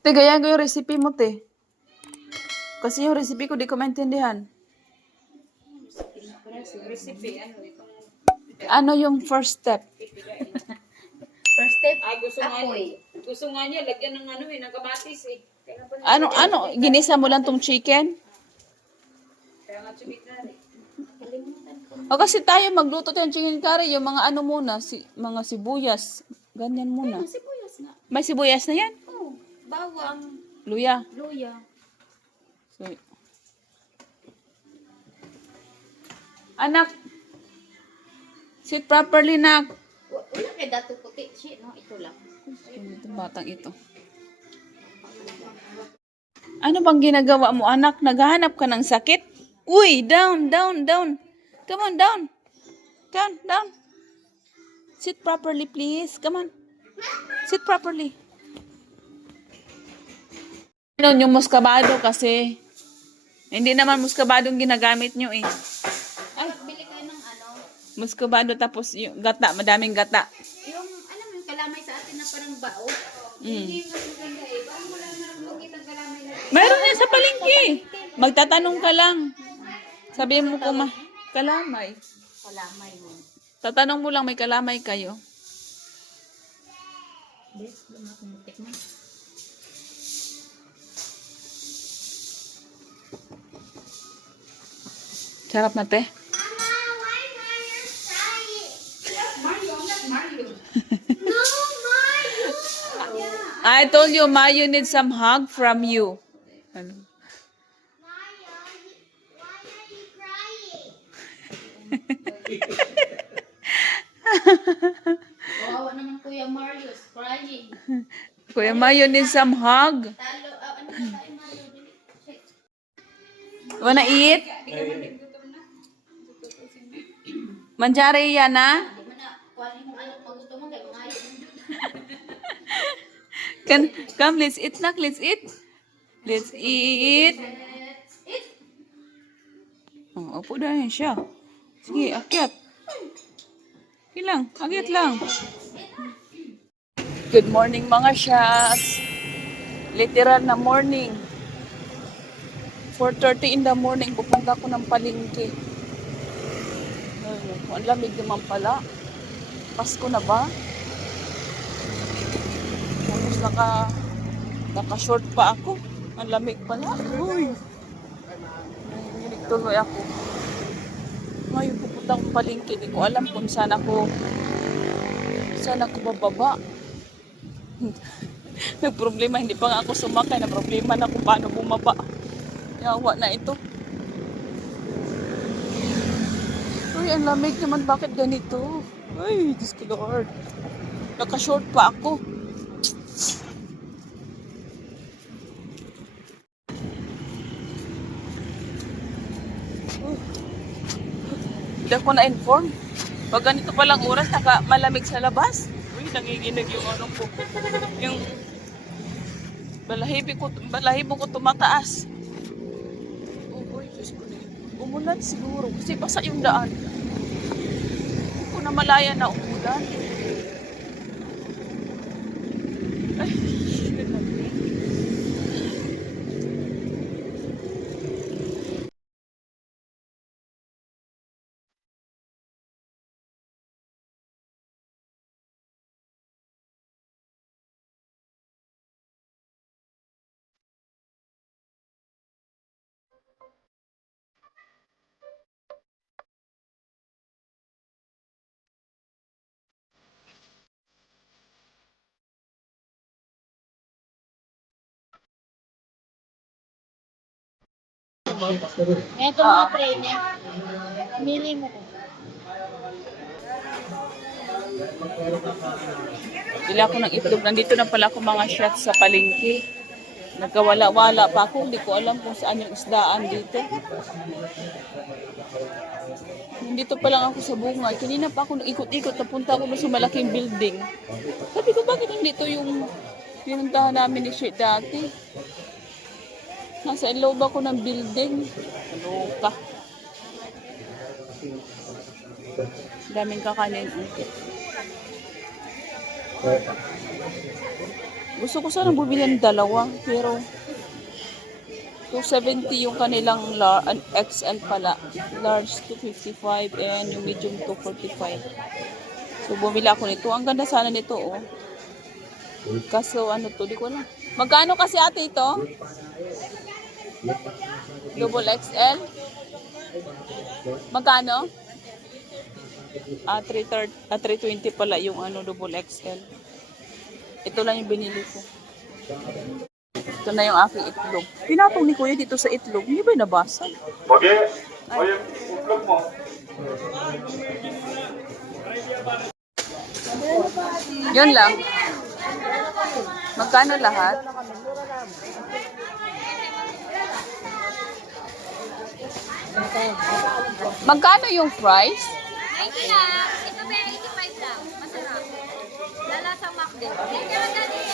Te, gaya ko yung recipe mo, te. Kasi yung recipe ko, di ko maintindihan. Recipe, ano itong... Ano yung first step? First step, Ay, apoy. gusto nga niya, lagyan ng ano ng kamatis eh. Kaya nga Ano, ginisa mo lang tong chicken? Kaya nga chimichurri. O kasi tayo magluto tayo ng chicken curry, yung mga ano muna, mga sibuyas. Ganyan muna. Sibuyas nga. May sibuyas na yan? Oh, bawang, Luya. luya. So, anak, sit properly, nak. Wala kay dato puti. Shit, no? Ito lang. Itong batang ito. Ano bang ginagawa mo, anak? Naghahanap ka ng sakit? Uy, down, down, down. Come on, down. Down, down. Sit properly, please. Come on. Sit properly. Ano yung muscabado kasi? Hindi naman muscabado ang ginagamit nyo eh. Ay, bili kayo ng ano. Muscabado tapos yung gata, madaming gata. Yung, alam mo yung kalamay sa atin na parang bao. Mm. Hindi mas maganda eh. Bakit wala na nakakita ng kalamay na Mayroon yan sa palengke. Magtatanong ka lang. Sabihin mo kung kalamay. kalamay mo? Tatanong mo lang may kalamay kayo. Bes, lumakumutik na. Sarap na, te. Mario, I'm not Mario. I told you, Mayo needs some hug from you. Ano? Kawawa naman Kuya Mario's crying. Kuya Mayo needs some hug. Talo, ano na tayo Mario? Shit. Wanna eat? Manjari yan, ha? Di mo na, kuha mo anak magusto mo kay mga Come, let's eat, nak. Let's eat. Let's eat. Oh, upo na yan siya. Sige, akyat. Sige lang, akyat lang. Good morning, mga shots. Literal na morning. 4:30 in the morning, pupunta ko ng palengke. Ang lamig naman pala. Pasko na ba? Tapos naka-short pa ako. Ang lamig pala. Uy. Nanginig tuloy ako. Ngayon pupunta akong palengke. Hindi ko alam kung saan ako bababa. Nagproblema. Hindi pa nga ako sumakay. Nagproblema na kung paano bumaba. Yawa na ito. Uy, ang lamig naman. Bakit ganito? Ay, Diyos ko Lord. Naka-short pa ako. Hindi ako na-inform. Pag ganito palang oras, malamig sa labas. Uy, nanginginig yung ano ko. Yung balahibo ko tumataas. Uy, Diyos ko na. Umulan siguro. Kasi basa yung daan. Hindi ko na malaya na umulan. Ay, Ito mga training. Mili mo ko. Bila ako ng itlog. Nandito na pala ako mga shots sa palengke. Nagkawala-wala pa ako. Hindi ko alam kung saan yung isdaan dito. Nandito pa lang ako sa bunga. Kanina pa ako ikot-ikot. Napunta ako sa malaking building. Sabi ko, bakit hindi ito yung pinuntahan namin ni Shit dati? Nasa loob ako ng building. Ano ka? Daming kakanin. Gusto ko sana bumili ng dalawa, pero 270 yung kanilang XL pala. Large 255 and yung medium 245. So bumili ako nito. Ang ganda sana nito, oh. Kaso ano to, di ko alam. Magkano kasi ate ito? Double XL? Magkano? 320 pala yung ano, double XL. Ito lang yung binili ko. Ito na yung aking itlog. Pinatong ni Kuya dito sa itlog. Hindi ba nabasa? Okay. O yung utlog mo. Yun lang. Magkano lahat? Magkano yung price? 90 lang. Ito ba 85 lang. Masarap. Lalasang McDo. Thank you, Daddy.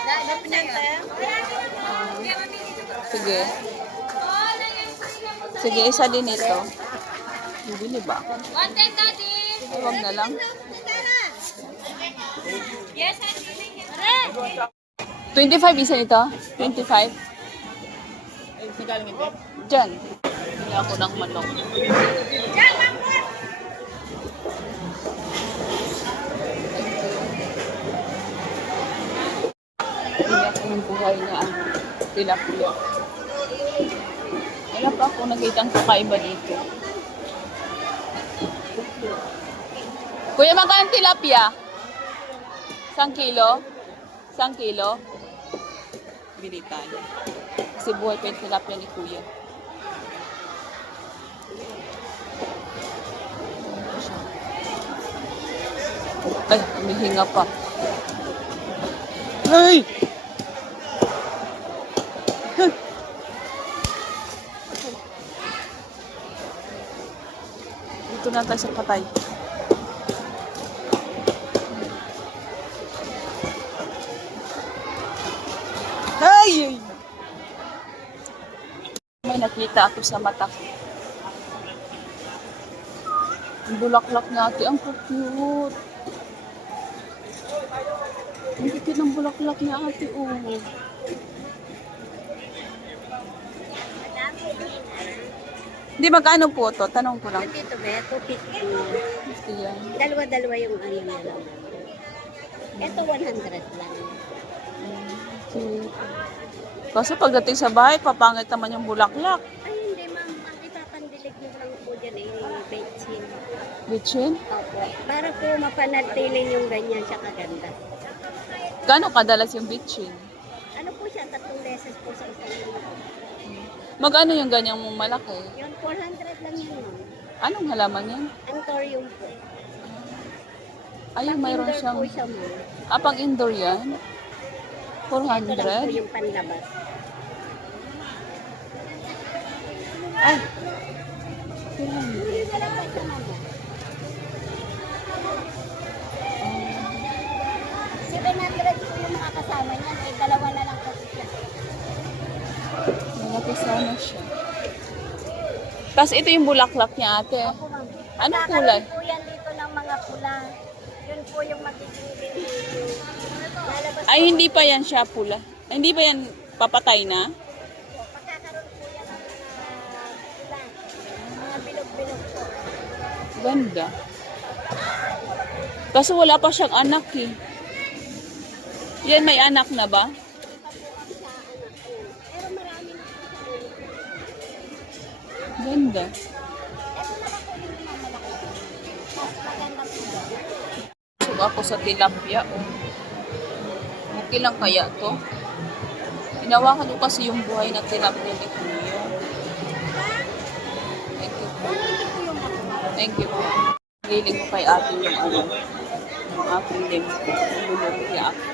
Dahil pinanta. Sige. Sige, isa din ito. Bibili ba ako? 110, Daddy. Ay, wag na lang. Yes, Daddy. 25 isa nito? 25? Diyan. Bili ako ng manok. Bili ako ng buhay na tilapia. Wala pa ako nakita ang kakaiba dito. Kuya, magkano tilapia? 1 kilo? 1 kilo? Bili tayo. Kasi buhay pa yung tilapia ni Kuya. Ay, humihinga pa. Ay! Dito na tayo sa patay. Ay! May nakita ako sa mata ko. Ang bulaklak natin. Ang cute. Ang cute ng bulaklak ni ate. Oh. Hindi, magkano po to? Tanong ko lang. Dito ba? 250. Gusto yan. Dalawa-dalawa yung ano na lang. Ito 100 lang. Cute. Kaso pagdating sa bahay, papangit naman yung bulaklak. Ay, hindi ma'am. Ang ipapandilig mo lang po dyan ay betchin. Bitchin? Opo. Para po mapanatili yung ganyan siya kaganda. Gano'ng kadalas yung bitchin? Ano po siya? 3 beses po sa isang linggo. Magkano yung ganyang mong malaki? Yun, 400 lang yun ma'am. Anong halaman yan? Antorium po. Ay, mayroon Indoor siyang... po siya ma'am. Pang indoor yan? Ito lang po 400? yung panlabas. Ay! Hindi na lang po siya ma'am. 700 po yung mga kasama niya. Eh, dalawa na lang po siya. Malaki sana siya. Tapos ito yung bulaklak niya, ate. Opo, ma'am. Anong Magkakaroon kulay? po yan dito ng mga pula. Yun po yung magiging lalabas Ay, hindi pa yan siya pula. Ay, hindi pa yan papatay na? po. Pagkakaroon po yan ng mga pula. Mga bilog-bilog po. Ganda. Kaso wala pa siyang anak eh. Yan, may anak na ba? Pero marami na po siya. Ganda. Ito na lang po yung mga malaki. Mas maganda po yan. So, ako sa tilapia, oh. Okay lang kaya to? Inawakan ko kasi yung buhay na tilapia ni Kuya. Thank you po. Thank you po. Hiling ko kay ate yung ano, yung aking limp. Yung lumpia ako.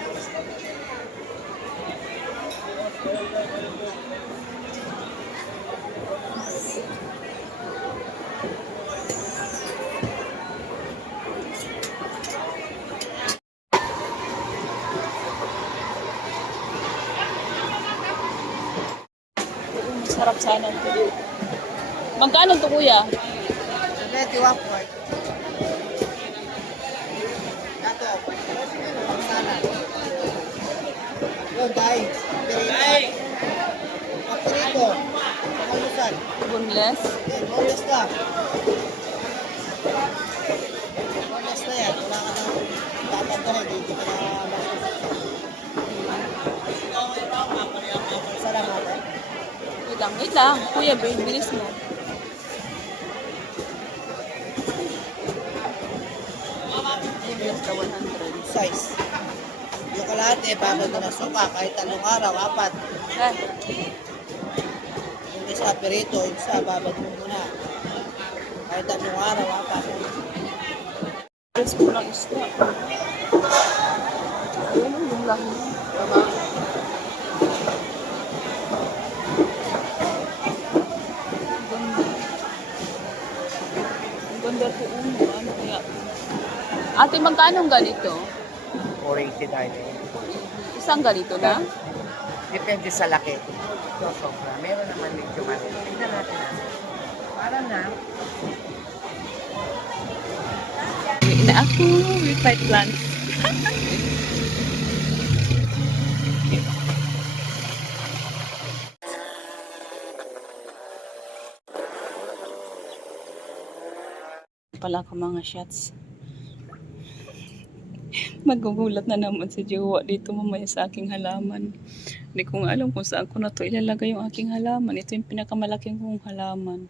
Masarap sana ito. Magkano ito, Kuya? 21 point. Dato, sana. Boneless? Bonus na. Bonus na yan. Wala ka nang tatandahin. Hindi ka na salamat. Wait lang. Kuya, bilis mo. Bilis na 100. Size. Yung kalahati, babad na ng suka. Kahit anong araw, 4. Ah, Yung isa, perito. Yung isa, babad mo muna. Kahit anong araw, 4. bilis ko lang isda. Ayun, yung lahi. Tama. Ang ganda po uno. Ano kaya? Ate, magkano ang ganito? 480 tayo. Isang ganito na? Depende sa laki. So, sobra. Meron naman medyo mali. Tignan natin. Para na. Uwi na ako with my plants. Pala ko mga shots. Magugulat na naman si Jowa dito mamaya sa aking halaman. Hindi ko nga alam kung saan ko na to ilalagay yung aking halaman. Ito yung pinakamalaking kong halaman.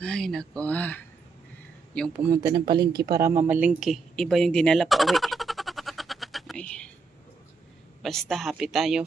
Ay, nako ah. Yung pumunta ng palengke para mamalengke. Iba yung dinala pa uwi. Ay. Basta happy tayo.